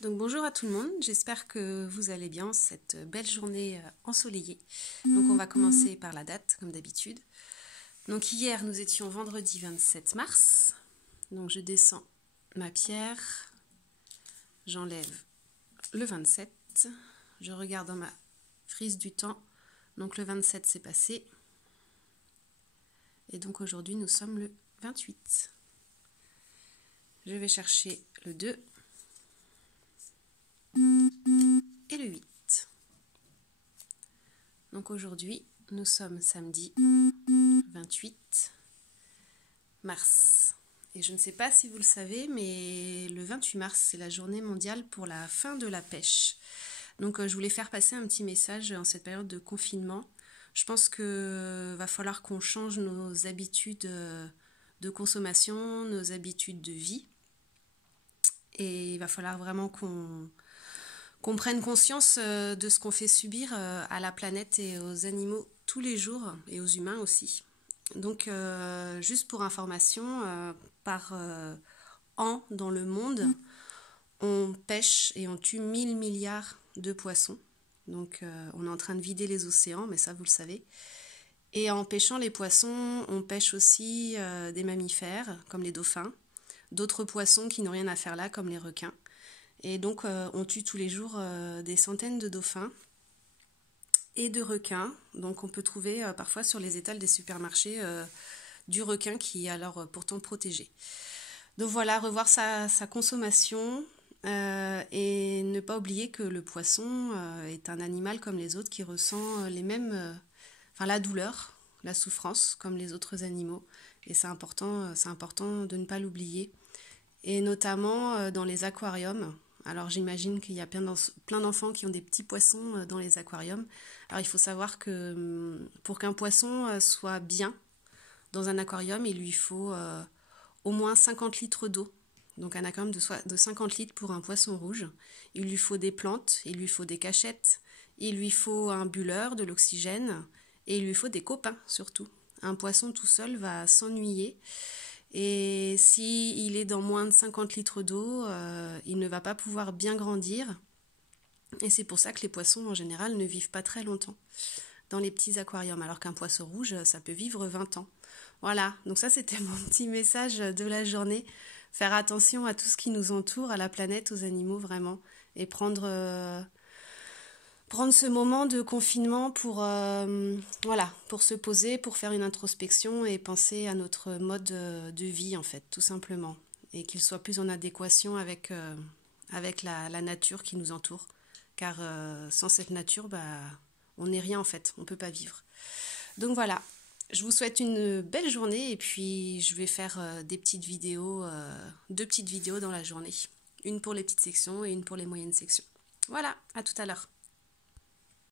Donc bonjour à tout le monde, j'espère que vous allez bien cette belle journée ensoleillée. Donc on va commencer par la date comme d'habitude. Donc hier nous étions vendredi 27 mars. Donc je descends ma pierre, j'enlève le 27, je regarde dans ma frise du temps. Donc le 27 c'est passé. Et donc aujourd'hui nous sommes le 28. Je vais chercher le 2 et le 8. Donc aujourd'hui, nous sommes samedi 28 mars. Et je ne sais pas si vous le savez, mais le 28 mars, c'est la journée mondiale pour la fin de la pêche. Donc je voulais faire passer un petit message en cette période de confinement. Je pense qu'il va falloir qu'on change nos habitudes de consommation, nos habitudes de vie. Et il va falloir vraiment qu'on prenne conscience de ce qu'on fait subir à la planète et aux animaux tous les jours, et aux humains aussi. Donc, juste pour information, par an dans le monde, on pêche et on tue 1000 milliards de poissons. Donc, on est en train de vider les océans, mais ça, vous le savez. Et en pêchant les poissons, on pêche aussi des mammifères, comme les dauphins, d'autres poissons qui n'ont rien à faire là, comme les requins. Et donc, on tue tous les jours des centaines de dauphins et de requins. Donc, on peut trouver parfois sur les étals des supermarchés du requin qui est alors pourtant protégé. Donc voilà, revoir sa consommation et ne pas oublier que le poisson est un animal comme les autres qui ressent les mêmes, la douleur, la souffrance comme les autres animaux. Et c'est important de ne pas l'oublier. Et notamment dans les aquariums. Alors j'imagine qu'il y a plein d'enfants qui ont des petits poissons dans les aquariums. Alors il faut savoir que pour qu'un poisson soit bien dans un aquarium, il lui faut au moins 50 litres d'eau. Donc un aquarium de 50 litres pour un poisson rouge. Il lui faut des plantes, il lui faut des cachettes, il lui faut un bulleur, de l'oxygène, et il lui faut des copains surtout. Un poisson tout seul va s'ennuyer. Et s'il est dans moins de 50 litres d'eau, il ne va pas pouvoir bien grandir. Et c'est pour ça que les poissons, en général, ne vivent pas très longtemps dans les petits aquariums. Alors qu'un poisson rouge, ça peut vivre 20 ans. Voilà, donc ça c'était mon petit message de la journée. Faire attention à tout ce qui nous entoure, à la planète, aux animaux vraiment. Et prendre ce moment de confinement pour se poser, pour faire une introspection et penser à notre mode de vie en fait, tout simplement, et qu'il soit plus en adéquation avec la nature qui nous entoure, car sans cette nature, on n'est rien en fait, on ne peut pas vivre. Donc voilà, je vous souhaite une belle journée et puis je vais faire deux petites vidéos dans la journée, une pour les petites sections et une pour les moyennes sections. Voilà, à tout à l'heure.